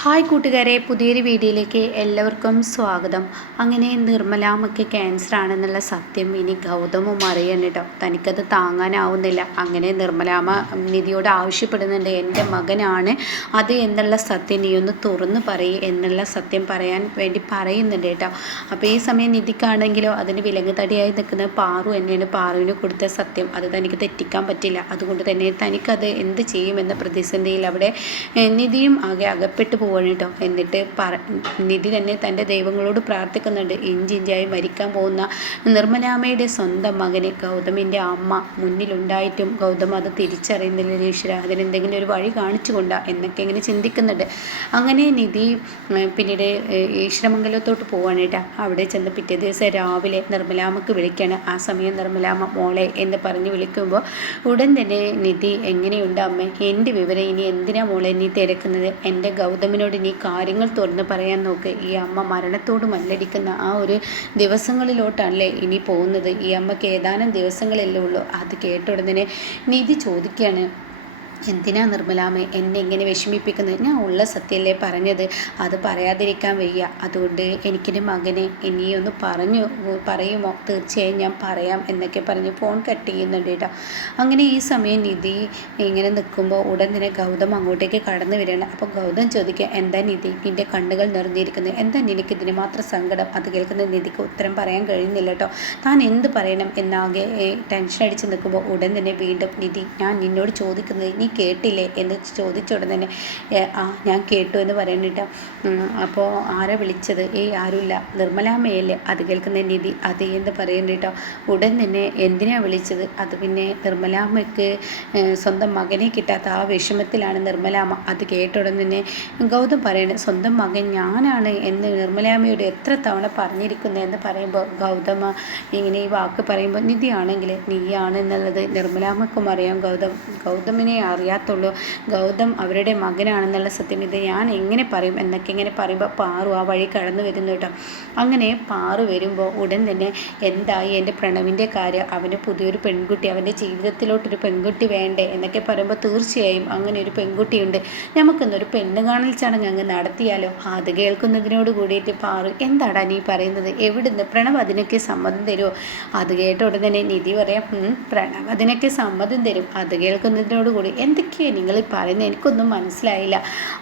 Hi കൂട്ടുകാരെ പുതിയൊരു വീഡിയോയിലേക്ക് എല്ലാവർക്കും സ്വാഗതം. അങ്ങനെ നിർമ്മലാമ്മയ്ക്ക് ക്യാൻസർ ആണെന്നുള്ള സത്യം ഇനി ഗൗതമും അറിയണം കേട്ടോ. തനിക്കത് താങ്ങാനാവുന്നില്ല. അങ്ങനെ നിർമ്മലാമ്മ നിധിയോട് ആവശ്യപ്പെടുന്നുണ്ട് എന്റെ മകനാണ് അത് എന്നുള്ള സത്യം നീ ഒന്ന് തുറന്ന് പറയ് എന്നുള്ള സത്യം പറയാൻ വേണ്ടി പറയുന്നുണ്ട് കേട്ടോ. അപ്പോൾ ഈ സമയം നിധിക്കാണെങ്കിലോ അതിന് വിലങ്ങ് തടിയായി നിൽക്കുന്ന പാറു എന്നെയാണ് പാറുവിന് കൊടുത്ത സത്യം. അത് തനിക്ക് തെറ്റിക്കാൻ പറ്റില്ല. അതുകൊണ്ട് തന്നെ തനിക്കത് എന്ത് ചെയ്യുമെന്ന പ്രതിസന്ധിയിൽ അവിടെ നിധിയും ആകെ അകപ്പെട്ടു പോവാണ് കേട്ടോ എന്നിട്ട് പറ നിധി തന്നെ തന്റെ ദൈവങ്ങളോട് പ്രാർത്ഥിക്കുന്നുണ്ട്. ഇഞ്ചിഞ്ചായി മരിക്കാൻ പോകുന്ന നിർമ്മലാമ്മയുടെ സ്വന്തം മകന് ഗൗതമിന്റെ അമ്മ മുന്നിലുണ്ടായിട്ടും ഗൗതം അത് തിരിച്ചറിയുന്നില്ല. ഈശ്വര അതിനെന്തെങ്കിലും ഒരു വഴി കാണിച്ചു കൊണ്ടാ എന്നൊക്കെ ഇങ്ങനെ ചിന്തിക്കുന്നുണ്ട്. അങ്ങനെ നിധി പിന്നീട് ഈശ്വരമംഗലത്തോട്ട് പോവാണ് കേട്ടോ. അവിടെ ചെന്ന് പിറ്റേ ദിവസം രാവിലെ നിർമ്മലാമ്മക്ക് വിളിക്കുകയാണ് ആ സമയം നിർമ്മലാമ്മ മോളെ എന്ന് പറഞ്ഞ് വിളിക്കുമ്പോൾ ഉടൻ തന്നെ നിധി എങ്ങനെയുണ്ട് അമ്മ? എന്റെ വിവരം ഇനി എന്തിനാ മോളെ നീ തിരക്കുന്നത്? എന്റെ ഗൗതമിനോട് നീ കാര്യങ്ങൾ തുറന്ന് പറയാൻ നോക്ക്. ഈ അമ്മ മരണത്തോട് മല്ലടിക്കുന്ന ആ ഒരു ദിവസങ്ങളിലോട്ടല്ലേ ഇനി പോകുന്നത്? ഈ അമ്മയ്ക്ക് ഏതാനും ദിവസങ്ങളല്ലേ ഉള്ളൂ. അത് കേട്ട ഉടനെ നിധി ചോദിക്കുകയാണ്. എന്തിനാ നിർമ്മലാമേ എന്നെ ഇങ്ങനെ വിഷമിപ്പിക്കുന്നത്? ഞാൻ ഉള്ള സത്യമല്ലേ പറഞ്ഞത്. അത് പറയാതിരിക്കാൻ വയ്യ. അതുകൊണ്ട് എനിക്കെന്റെ മകനെ ഇനിയൊന്ന് പറഞ്ഞു പറയുമോ? തീർച്ചയായും ഞാൻ പറയാം എന്നൊക്കെ പറഞ്ഞ് ഫോൺ കട്ട് ചെയ്യുന്നുണ്ട് കേട്ടോ അങ്ങനെ ഈ സമയം നിധി ഇങ്ങനെ നിൽക്കുമ്പോൾ ഉടൻ തന്നെ ഗൗതം അങ്ങോട്ടേക്ക് കടന്നു വരികയാണ്. അപ്പോൾ ഗൗതം ചോദിക്കുക എന്താ നിധി? നിന്റെ കണ്ണുകൾ നിറഞ്ഞിരിക്കുന്നത് എന്താ നിനക്ക് ഇതിന് മാത്രം സങ്കടം? അത് കേൾക്കുന്ന നിധിക്ക് ഉത്തരം പറയാൻ കഴിയുന്നില്ല കേട്ടോ താൻ എന്ത് പറയണം? എന്നാകെ ടെൻഷൻ അടിച്ച് നിൽക്കുമ്പോൾ ഉടൻ തന്നെ വീണ്ടും നിധി ഞാൻ നിന്നോട് ചോദിക്കുന്നത് നീ കേട്ടില്ലേ എന്ന് ചോദിച്ചുടൻ തന്നെ ആ ഞാൻ കേട്ടു എന്ന് പറയുന്നിട്ട് അപ്പോൾ ആരെ വിളിച്ചത്? ഏയ് ആരുമില്ല. നിർമ്മലാമ്മയല്ലേ അത് കേൾക്കുന്ന നിധി അത് എന്ന് പറയുന്നിട്ടോ ഉടൻ തന്നെ എന്തിനാ വിളിച്ചത്? അത് പിന്നെ നിർമ്മലാമ്മയ്ക്ക് സ്വന്തം മകനെ കിട്ടാത്ത ആ വിഷമത്തിലാണ് നിർമ്മലാമ്മ അത് കേട്ട ഉടൻ തന്നെ ഗൗതം പറയണത് സ്വന്തം മകൻ ഞാനാണ് എന്ന് നിർമ്മലാമ്മയോട് എത്ര തവണ പറഞ്ഞിരിക്കുന്നത് എന്ന് പറയുമ്പോൾ ഗൗതമ ഇങ്ങനെ ഈ വാക്ക് പറയുമ്പോൾ നിധിയാണെങ്കിൽ നീയാണ് എന്നുള്ളത്. നിർമ്മലാമ്മക്കും അറിയാം ഗൗതം ഗൗതമിനെ അറിയാത്തുള്ളൂ. ഗൗതം അവരുടെ മകനാണെന്നുള്ള സത്യം. ഇത് ഞാൻ എങ്ങനെ പറയും എന്നൊക്കെ ഇങ്ങനെ പറയുമ്പോൾ പാറു ആ വഴി കടന്നു വരുന്നു കേട്ടോ. അങ്ങനെ പാറു വരുമ്പോൾ ഉടൻ തന്നെ എന്തായി? എന്റെ പ്രണവിന്റെ കാര്യം അവന് പുതിയൊരു പെൺകുട്ടി അവന്റെ ജീവിതത്തിലോട്ടൊരു പെൺകുട്ടി വേണ്ടേ എന്നൊക്കെ പറയുമ്പോൾ തീർച്ചയായും അങ്ങനെ ഒരു പെൺകുട്ടിയുണ്ട്. നമുക്കിന്നൊരു പെണ്ണ് കാണൽ ചടങ്ങ് അങ്ങ് നടത്തിയാലോ? അത് കേൾക്കുന്നതിനോട് കൂടിയിട്ട് പാറു എന്താടാ നീ പറയുന്നത്? എവിടുന്ന്? പ്രണവ് അതിനൊക്കെ സമ്മതം തരുമോ അത് കേട്ട ഉടൻ തന്നെ നിധി പറയാം പ്രണവ് അതിനൊക്കെ സമ്മതം തരും. അത് കേൾക്കുന്നതിനോട് കൂടി എന്തൊക്കെയാണ് നിങ്ങൾ പറയുന്നത് എനിക്കൊന്നും മനസ്സിലായില്ല.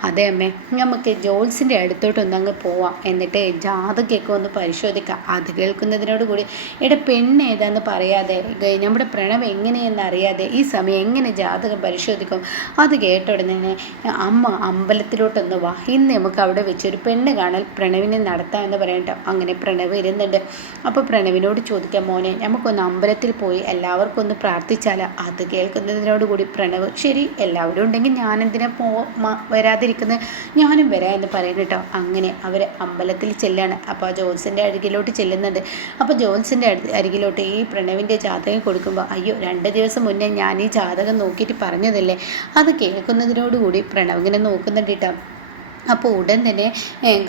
അതെ അമ്മേ നമുക്ക് ജോൾസിന്റെ അടുത്തോട്ടൊന്ന് അങ്ങ് പോവാം. എന്നിട്ട് ജാതകയൊക്കെ ഒന്ന് പരിശോധിക്കാം. അത് കേൾക്കുന്നതിനോട് കൂടി എടെ പെണ്ണ് ഏതാന്ന് പറയാതെ നമ്മുടെ പ്രണവ് എങ്ങനെയെന്ന് അറിയാതെ ഈ സമയം എങ്ങനെ ജാതകം പരിശോധിക്കും? അത് കേട്ട ഉടനെ അമ്മ അമ്പലത്തിലോട്ടൊന്ന് വാ. ഇന്ന് നമുക്ക് അവിടെ വെച്ച് ഒരു പെണ്ണ് കാണൽ പ്രണവിനെ നടത്താം എന്ന് പറയട്ടോ അങ്ങനെ പ്രണവ് ഇരുന്നുണ്ട് അപ്പോൾ പ്രണവിനോട് ചോദിക്കാം മോനെ നമുക്കൊന്ന് അമ്പലത്തിൽ പോയി എല്ലാവർക്കും ഒന്ന് പ്രാർത്ഥിച്ചാലോ? അത് കേൾക്കുന്നതിനോട് കൂടി പ്രണവ് ശരി എല്ലാവരും ഉണ്ടെങ്കിൽ ഞാൻ എന്തിനാ പോ വരാതിരിക്കുന്നത് ഞാനും വരാം എന്ന് പറയുന്നു കേട്ടോ. അങ്ങനെ അവർ അമ്പലത്തിൽ ചെല്ലാണ്. അപ്പോൾ ആ ജോത്സിന്റെ അരികിലോട്ട് ചെല്ലുന്നുണ്ട് അപ്പോൾ ജോത്സിന്റെ അരി- അരികിലോട്ട് ഈ പ്രണവിന്റെ ജാതകം കൊടുക്കുമ്പോൾ അയ്യോ രണ്ട് ദിവസം മുന്നേ ഞാൻ ഈ ജാതകം നോക്കിയിട്ട് പറഞ്ഞതല്ലേ? അത് കേൾക്കുന്നതിനോടുകൂടി പ്രണവ് ഇങ്ങനെ നോക്കുന്നുണ്ട് കേട്ടോ. അപ്പോൾ ഉടൻ തന്നെ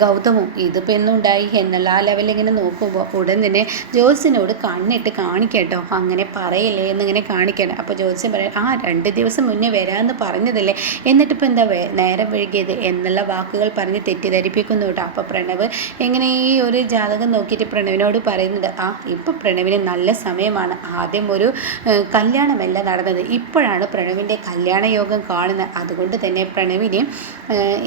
ഗൗതമും ഇതിപ്പോൾ എന്നുണ്ടായി എന്നുള്ള ആ ലെവലിൽ ഇങ്ങനെ നോക്കുമ്പോൾ ഉടൻ തന്നെ ജോത്സ്യനോട് കണ്ണിട്ട് കാണിക്കട്ടോ. അങ്ങനെ പറയല്ലേ എന്നിങ്ങനെ കാണിക്കണം അപ്പോൾ ജോത്സ്യൻ പറയാം ആ രണ്ട് ദിവസം മുന്നേ വരാമെന്ന് പറഞ്ഞതല്ലേ. എന്നിട്ടിപ്പോൾ എന്താ നേരം വൈകിയത്? എന്നുള്ള വാക്കുകൾ പറഞ്ഞ് തെറ്റിദ്ധരിപ്പിക്കുന്നു കേട്ടോ. അപ്പോൾ പ്രണവ് എങ്ങനെ ഈ ഒരു ജാതകം നോക്കിയിട്ട് പ്രണവിനോട് പറയുന്നുണ്ട് ആ ഇപ്പോൾ പ്രണവിന് നല്ല സമയമാണ്. ആദ്യം ഒരു കല്യാണമല്ല നടന്നത്. ഇപ്പോഴാണ് പ്രണവിന്റെ കല്യാണ യോഗം കാണുന്നത്. അതുകൊണ്ട് തന്നെ പ്രണവിനെ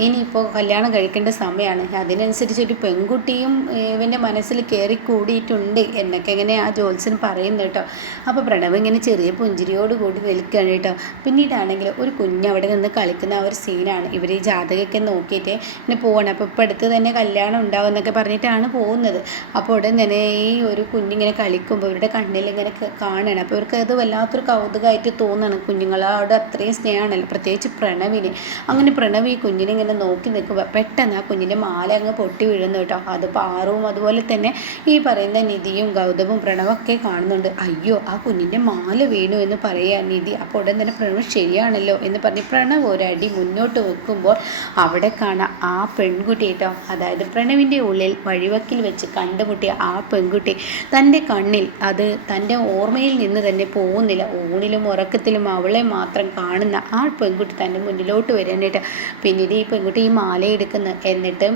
ഇനിയിപ്പോൾ കല്യാണം കഴിക്കേണ്ട സമയമാണ് അതിനനുസരിച്ച് ഒരു പെൺകുട്ടിയും ഇവന്റെ മനസ്സിൽ കയറി കൂടിയിട്ടുണ്ട് എന്നൊക്കെ ഇങ്ങനെ ആ ജോത്സ്യൻ പറയുന്നു കേട്ടോ. അപ്പോൾ പ്രണവ് ഇങ്ങനെ ചെറിയ പുഞ്ചിരിയോട് കൂടി നിൽക്കുകയാണ് കേട്ടോ. പിന്നീടാണെങ്കിൽ ഒരു കുഞ്ഞ് അവിടെ നിന്ന് കളിക്കുന്ന ആ ഒരു സീനാണ്. ഇവർ ഈ ജാതകമൊക്കെ നോക്കിയിട്ട് ഇങ്ങനെ പോവാണ്. അപ്പോൾ ഇപ്പോൾ അടുത്ത് തന്നെ കല്യാണം ഉണ്ടാവും എന്നൊക്കെ പറഞ്ഞിട്ടാണ് പോകുന്നത്. അപ്പോൾ ഉടൻ തന്നെ ഈ ഒരു കുഞ്ഞിങ്ങനെ കളിക്കുമ്പോൾ ഇവരുടെ കണ്ണിൽ ഇങ്ങനെ കാണണം. അപ്പോൾ ഇവർക്ക് അത് വല്ലാത്തൊരു കൗതുകമായിട്ട് തോന്നുകയാണ് കുഞ്ഞുങ്ങളോട് അത്രയും സ്നേഹമാണല്ലോ. പ്രത്യേകിച്ച് പ്രണവിന്. അങ്ങനെ പ്രണവ് ഈ കുഞ്ഞിനെ ഇങ്ങനെ നോക്കി നിൽക്കുമ്പോൾ പെട്ടെന്ന് ആ കുഞ്ഞിന്റെ മാല അങ്ങ് പൊട്ടി വീഴുന്നു കേട്ടോ. അത് പാറുവും അതുപോലെ തന്നെ ഈ പറയുന്ന നിധിയും ഗൗതമും പ്രണവൊക്കെ കാണുന്നുണ്ട്. അയ്യോ ആ കുഞ്ഞിന്റെ മാല വീണു എന്ന് പറയുക നിധി. അപ്പോൾ ഉടൻ തന്നെ പ്രണവ് ശരിയാണല്ലോ എന്ന് പറഞ്ഞ് പ്രണവ് ഒരടി മുന്നോട്ട് വെക്കുമ്പോൾ അവിടെ കാണാം ആ പെൺകുട്ടി കേട്ടോ. അതായത് പ്രണവിന്റെ ഉള്ളിൽ വഴിവക്കിൽ വെച്ച് കണ്ടുമുട്ടിയ ആ പെൺകുട്ടി തന്റെ കണ്ണിൽ അത് തന്റെ ഓർമ്മയിൽ നിന്ന് തന്നെ പോകുന്നില്ല. ഊണിലും ഉറക്കത്തിലും അവളെ മാത്രം കാണുന്ന ആ പെൺകുട്ടി തന്റെ മുന്നിലോട്ട് വരാനായിട്ട്. പിന്നീട് ഈ പെൺകുട്ടി ഈ മാല എടുക്കുന്ന എന്നിട്ട്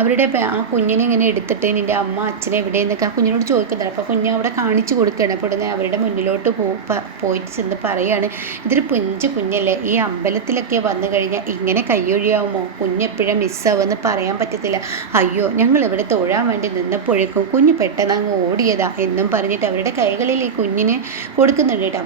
അവരുടെ ആ കുഞ്ഞിനെ ഇങ്ങനെ എടുത്തിട്ട് നിന്റെ അമ്മ അച്ഛനെ എവിടെയെന്നൊക്കെ ആ കുഞ്ഞിനോട് ചോദിക്കുന്നുണ്ട്. അപ്പോൾ കുഞ്ഞ് അവിടെ കാണിച്ചു കൊടുക്കുകയാണ്. അപ്പോൾ ഉടനെ അവരുടെ മുന്നിലോട്ട് പോ പോയിട്ട് ചെന്ന് പറയുകയാണ് ഇതൊരു പുഞ്ച് കുഞ്ഞല്ലേ? ഈ അമ്പലത്തിലൊക്കെ വന്നു കഴിഞ്ഞാൽ ഇങ്ങനെ കയ്യൊഴിയാവുമോ കുഞ്ഞെപ്പോഴും മിസ്സാവുമെന്ന് പറയാൻ പറ്റത്തില്ല. അയ്യോ ഞങ്ങൾ ഇവിടെ തൊഴാൻ വേണ്ടി നിന്നപ്പോഴേക്കും കുഞ്ഞ് പെട്ടെന്ന് അങ്ങ് ഓടിയതാ എന്നും പറഞ്ഞിട്ട് അവരുടെ കൈകളിൽ ഈ കുഞ്ഞിന് കൊടുക്കുന്നുണ്ട് കേട്ടോ.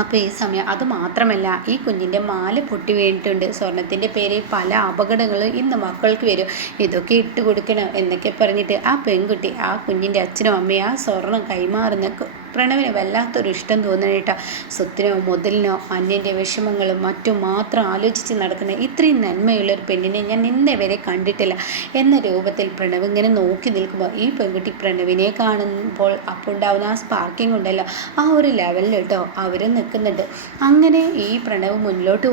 അപ്പോൾ ഈ സമയം അത് മാത്രമല്ല ഈ കുഞ്ഞിന്റെ മാല പൊട്ടി വീണിട്ടുണ്ട്. സ്വർണത്തിന്റെ പേരിൽ പല അപകടങ്ങളും ഇന്ന് മക്കൾക്ക് വരും. ഇതൊക്കെ ഇട്ട് കൊടുക്കണം എന്നൊക്കെ പറഞ്ഞിട്ട് ആ പെൺകുട്ടി ആ കുഞ്ഞിന്റെ അച്ഛനും അമ്മയും ആ സ്വർണം കൈമാറുന്ന പ്രണവിന് വല്ലാത്തൊരു ഇഷ്ടം തോന്നണേട്ടാ സ്വത്തിനോ മുതലിനോ അന്യന്റെ വിഷമങ്ങളും മറ്റും മാത്രം ആലോചിച്ച് നടക്കുന്ന ഇത്രയും നന്മയുള്ള ഒരു പെണ്ണിനെ ഞാൻ ഇന്നേ വരെ കണ്ടിട്ടില്ല. എന്ന രൂപത്തിൽ പ്രണവ് ഇങ്ങനെ നോക്കി നിൽക്കുമ്പോൾ ഈ പെൺകുട്ടി പ്രണവിനെ കാണുമ്പോൾ അപ്പോൾ ഉണ്ടാവുന്ന ആ സ്പാർക്കിംഗ് ഉണ്ടല്ലോ ആ ഒരു ലെവലിൽ കേട്ടോ അവർ നിൽക്കുന്നുണ്ട്. അങ്ങനെ ഈ പ്രണവ് മുന്നിലോട്ട്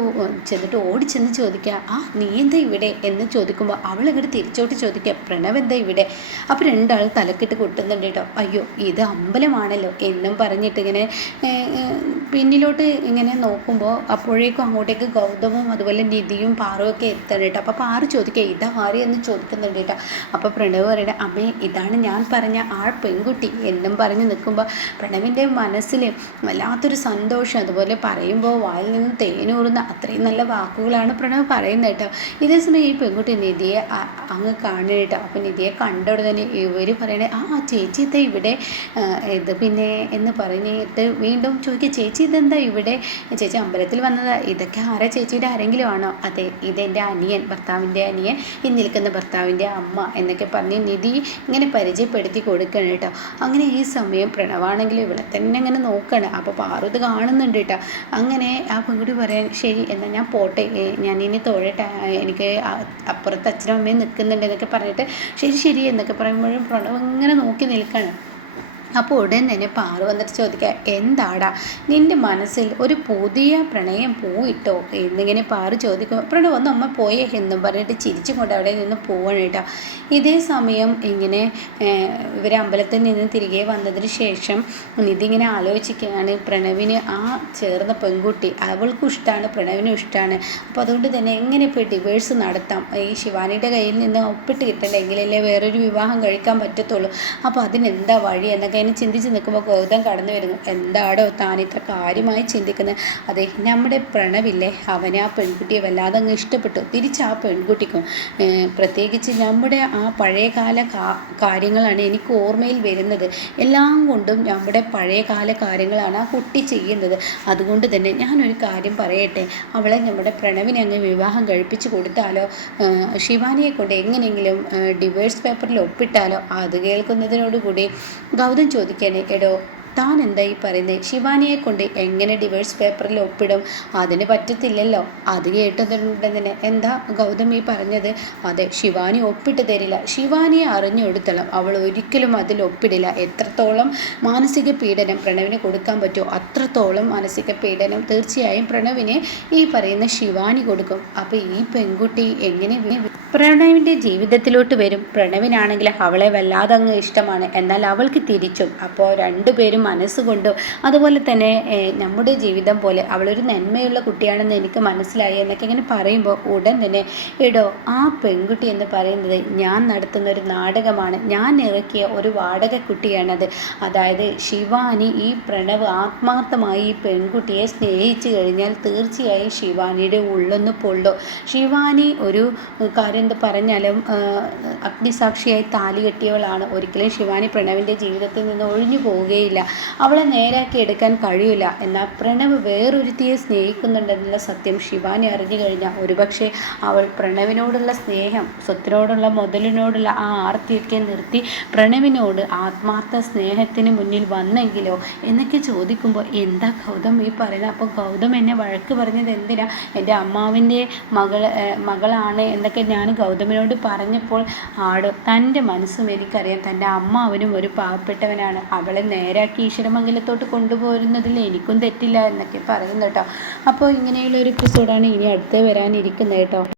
ചെന്നിട്ട് ഓടി ഓടിച്ചെന്ന് ചോദിക്കുക ആ നീ എന്താ ഇവിടെ? എന്ന് ചോദിക്കുമ്പോൾ അവൾ ഇങ്ങോട്ട് തിരിച്ചോട്ട് ചോദിക്കുക പ്രണവ് എന്താ ഇവിടെ? അപ്പോൾ രണ്ടാൾ തലക്കിട്ട് കൊട്ടുന്നുണ്ട് കേട്ടോ. അയ്യോ ഇത് അമ്പലമാണല്ലോ എന്നും പറഞ്ഞിട്ട് ഇങ്ങനെ പിന്നിലോട്ട് ഇങ്ങനെ നോക്കുമ്പോൾ അപ്പോഴേക്കും അങ്ങോട്ടേക്ക് ഗൗതമും അതുപോലെ നിധിയും പാറുമൊക്കെ എത്തണം കേട്ടോ. അപ്പോൾ പാറു ചോദിക്കുക ഇതാ ആര് എന്ന് ചോദിക്കുന്നുണ്ട് കേട്ടോ. അപ്പോൾ പ്രണവ് പറയുന്നത് അമ്മേ ഇതാണ് ഞാൻ പറഞ്ഞ ആ പെൺകുട്ടി എന്നും പറഞ്ഞ് നിൽക്കുമ്പോൾ പ്രണവിന്റെ മനസ്സിൽ വല്ലാത്തൊരു സന്തോഷം അതുപോലെ പറയുമ്പോൾ വായിൽ നിന്ന് തേനൂറുന്ന അത്രയും നല്ല വാക്കുകളാണ് പ്രണവ് പറയുന്നത് കേട്ടോ. ഇതേ സമയം ഈ പെൺകുട്ടി നിധിയെ അങ്ങ് കാണുക കേട്ടോ. അപ്പോൾ നിധിയെ കണ്ട ഉടനെ ഇവർ പറയണേ ആ ചേച്ചി ഇവിടെ ഇത് പിന്നെ എന്ന് പറഞ്ഞിട്ട് വീണ്ടും ചോദിക്കുക ചേച്ചി ഇതെന്താ ഇവിടെ? ചേച്ചി അമ്പലത്തിൽ വന്നത്. ഇതൊക്കെ ആരാ ചേച്ചിയുടെ ആരെങ്കിലും ആണോ? അതെ ഇതെന്റെ അനിയൻ ഭർത്താവിന്റെ അനിയൻ ഈ നിൽക്കുന്ന ഭർത്താവിന്റെ അമ്മ എന്നൊക്കെ പറഞ്ഞ് നിധി ഇങ്ങനെ പരിചയപ്പെടുത്തി കൊടുക്കണം കേട്ടോ. അങ്ങനെ ഈ സമയം പ്രണവാണെങ്കിൽ ഇവിടെ തന്നെ ഇങ്ങനെ നോക്കണം. അപ്പോൾ പാർവത് കാണുന്നുണ്ട് കേട്ടോ. അങ്ങനെ ആ പെൺകുട്ടി പറയാൻ ശരി എന്നാൽ ഞാൻ പോട്ടെ. ഞാൻ ഇനി തൊഴട്ടെ. എനിക്ക് അപ്പുറത്ത് അച്ഛനും അമ്മയും നിൽക്കുന്നുണ്ട് എന്നൊക്കെ പറഞ്ഞിട്ട് ശരി ശരി എന്നൊക്കെ പറയുമ്പോഴും പ്രണവ് ഇങ്ങനെ നോക്കി നിൽക്കണം. അപ്പോൾ ഉടൻ തന്നെ പാറു വന്നിട്ട് ചോദിക്കുക എന്താടാ? നിന്റെ മനസ്സിൽ ഒരു പുതിയ പ്രണയം പോയിട്ടോ? എന്നിങ്ങനെ പാറു ചോദിക്കും പ്രണവ് ഒന്ന് അമ്മ പോയേ എന്നും പറഞ്ഞിട്ട് ചിരിച്ചും കൊണ്ട് അവിടെ നിന്ന് പോവാണ് കേട്ടോ. ഇതേ സമയം ഇങ്ങനെ ഇവർ അമ്പലത്തിൽ നിന്ന് തിരികെ വന്നതിന് ശേഷം നിധി ഇങ്ങനെ ആലോചിക്കുകയാണ് പ്രണവിന് ആ ചേർന്ന പെൺകുട്ടി അവൾക്കും ഇഷ്ടമാണ് പ്രണവിനും ഇഷ്ടമാണ് അപ്പോൾ അതുകൊണ്ട് തന്നെ എങ്ങനെ ഇപ്പോൾ ഡിവേഴ്സ് നടത്താം? ഈ ശിവാനിയുടെ കയ്യിൽ നിന്ന് ഒപ്പിട്ട് കിട്ടണ്ടെങ്കിലല്ലേ വേറൊരു വിവാഹം കഴിക്കാൻ പറ്റത്തുള്ളൂ. അപ്പോൾ അതിനെന്താ വഴി എന്നൊക്കെ അതിനെ ചിന്തിച്ച് നിൽക്കുമ്പോൾ ഗൗതം കടന്നു വരുന്നു. എന്താടോ താൻ ഇത്ര കാര്യമായി ചിന്തിക്കുന്നത്? അതെ നമ്മുടെ പ്രണവില്ലേ അവനെ ആ പെൺകുട്ടിയെ വല്ലാതെ അങ്ങ് ഇഷ്ടപ്പെട്ടു. തിരിച്ച് ആ പെൺകുട്ടിക്കും. പ്രത്യേകിച്ച് നമ്മുടെ ആ പഴയകാല കാര്യങ്ങളാണ് എനിക്ക് ഓർമ്മയിൽ വരുന്നത്. എല്ലാം കൊണ്ടും നമ്മുടെ പഴയകാല കാര്യങ്ങളാണ് ആ കുട്ടി ചെയ്യുന്നത്. അതുകൊണ്ട് തന്നെ ഞാനൊരു കാര്യം പറയട്ടെ. അവളെ നമ്മുടെ പ്രണവിനെ അങ്ങ് വിവാഹം കഴിപ്പിച്ച് കൊടുത്താലോ? ശിവാനിയെ കൊണ്ട് എങ്ങനെയെങ്കിലും ഡിവേഴ്സ് പേപ്പറിൽ ഒപ്പിട്ടാലോ? അത് കേൾക്കുന്നതിനോടുകൂടി ഗൗതം ചോദിക്കണേ എടോ താൻ എന്താ ഈ പറയുന്നത് ശിവാനിയെ കൊണ്ട് എങ്ങനെ ഡിവേഴ്സ് പേപ്പറിൽ ഒപ്പിടും? അതിന് പറ്റത്തില്ലല്ലോ. അത് കേട്ടതുണ്ടെന്നെ എന്താ ഗൗതമി പറഞ്ഞത്? അതെ ശിവാനി ഒപ്പിട്ട് തരില്ല. ശിവാനിയെ അറിഞ്ഞു കൊടുത്തളം അവൾ ഒരിക്കലും അതിൽ ഒപ്പിടില്ല. എത്രത്തോളം മാനസിക പീഡനം പ്രണവിന് കൊടുക്കാൻ പറ്റുമോ അത്രത്തോളം മാനസിക പീഡനം തീർച്ചയായും പ്രണവിനെ ഈ പറയുന്ന ശിവാനി കൊടുക്കും. അപ്പോൾ ഈ പെൺകുട്ടി എങ്ങനെ പ്രണവിന്റെ ജീവിതത്തിലോട്ട് വരും. പ്രണവിനാണെങ്കിൽ അവളെ വല്ലാതെ അങ്ങ് ഇഷ്ടമാണ്. എന്നാൽ അവൾക്ക് തിരിച്ചും. അപ്പോൾ രണ്ടുപേരും മനസ്സുകൊണ്ടും അതുപോലെ തന്നെ നമ്മുടെ ജീവിതം പോലെ അവളൊരു നന്മയുള്ള കുട്ടിയാണെന്ന് എനിക്ക് മനസ്സിലായി എന്നൊക്കെ ഇങ്ങനെ പറയുമ്പോൾ ഉടൻ തന്നെ എടോ ആ പെൺകുട്ടി എന്ന് പറയുന്നത് ഞാൻ നടത്തുന്ന ഒരു നാടകമാണ്. ഞാൻ ഇറക്കിയ ഒരു വാടക കുട്ടിയാണത്. അതായത് ശിവാനി ഈ പ്രണവ് ആത്മാർത്ഥമായി ഈ പെൺകുട്ടിയെ സ്നേഹിച്ചു കഴിഞ്ഞാൽ തീർച്ചയായും ശിവാനിയുടെ ഉള്ളൊന്ന് പൊള്ളോ. ശിവാനി ഒരു കാര്യം എന്ത് പറഞ്ഞാലും അഗ്നിസാക്ഷിയായി താലി കെട്ടിയവളാണ്. ഒരിക്കലും ശിവാനി പ്രണവിന്റെ ജീവിതത്തിൽ നിന്ന് ഒഴിഞ്ഞു പോവുകയില്ല. അവളെ നേരാക്കി എടുക്കാൻ കഴിയില്ല എന്നാൽ പ്രണവ് വേറൊരുത്തിയെ സ്നേഹിക്കുന്നുണ്ടെന്നുള്ള സത്യം ശിവാനി അറിഞ്ഞു കഴിഞ്ഞാൽ ഒരുപക്ഷെ അവൾ പ്രണവിനോടുള്ള സ്നേഹം സ്വത്തിനോടുള്ള മുതലിനോടുള്ള ആ ആർത്തിയൊക്കെ നിർത്തി പ്രണവിനോട് ആത്മാർത്ഥ സ്നേഹത്തിന് മുന്നിൽ വന്നെങ്കിലോ എന്നൊക്കെ ചോദിക്കുമ്പോൾ എന്താ ഗൗതം ഈ പറയുന്നത്? അപ്പോൾ ഗൗതം എന്നെ വഴക്ക് പറഞ്ഞത് എന്തിനാ? എന്റെ അമ്മാവിന്റെ മകൾ മകളാണ് എന്നൊക്കെ ഞാൻ ഗൗതമിനോട് പറഞ്ഞപ്പോൾ ആട് തന്റെ മനസ്സും എനിക്കറിയാം. തന്റെ അമ്മ അവനും ഒരു പാവപ്പെട്ടവനാണ്. അവളെ നേരാക്കി ഈശ്വരമംഗലത്തോട്ട് കൊണ്ടുപോരുന്നതിൽ എനിക്കും തെറ്റില്ല എന്നൊക്കെ പറയുന്നു കേട്ടോ. അപ്പോൾ ഇങ്ങനെയുള്ള ഒരു എപ്പിസോഡാണ് ഇനി അടുത്ത് വരാനിരിക്കുന്നത് കേട്ടോ.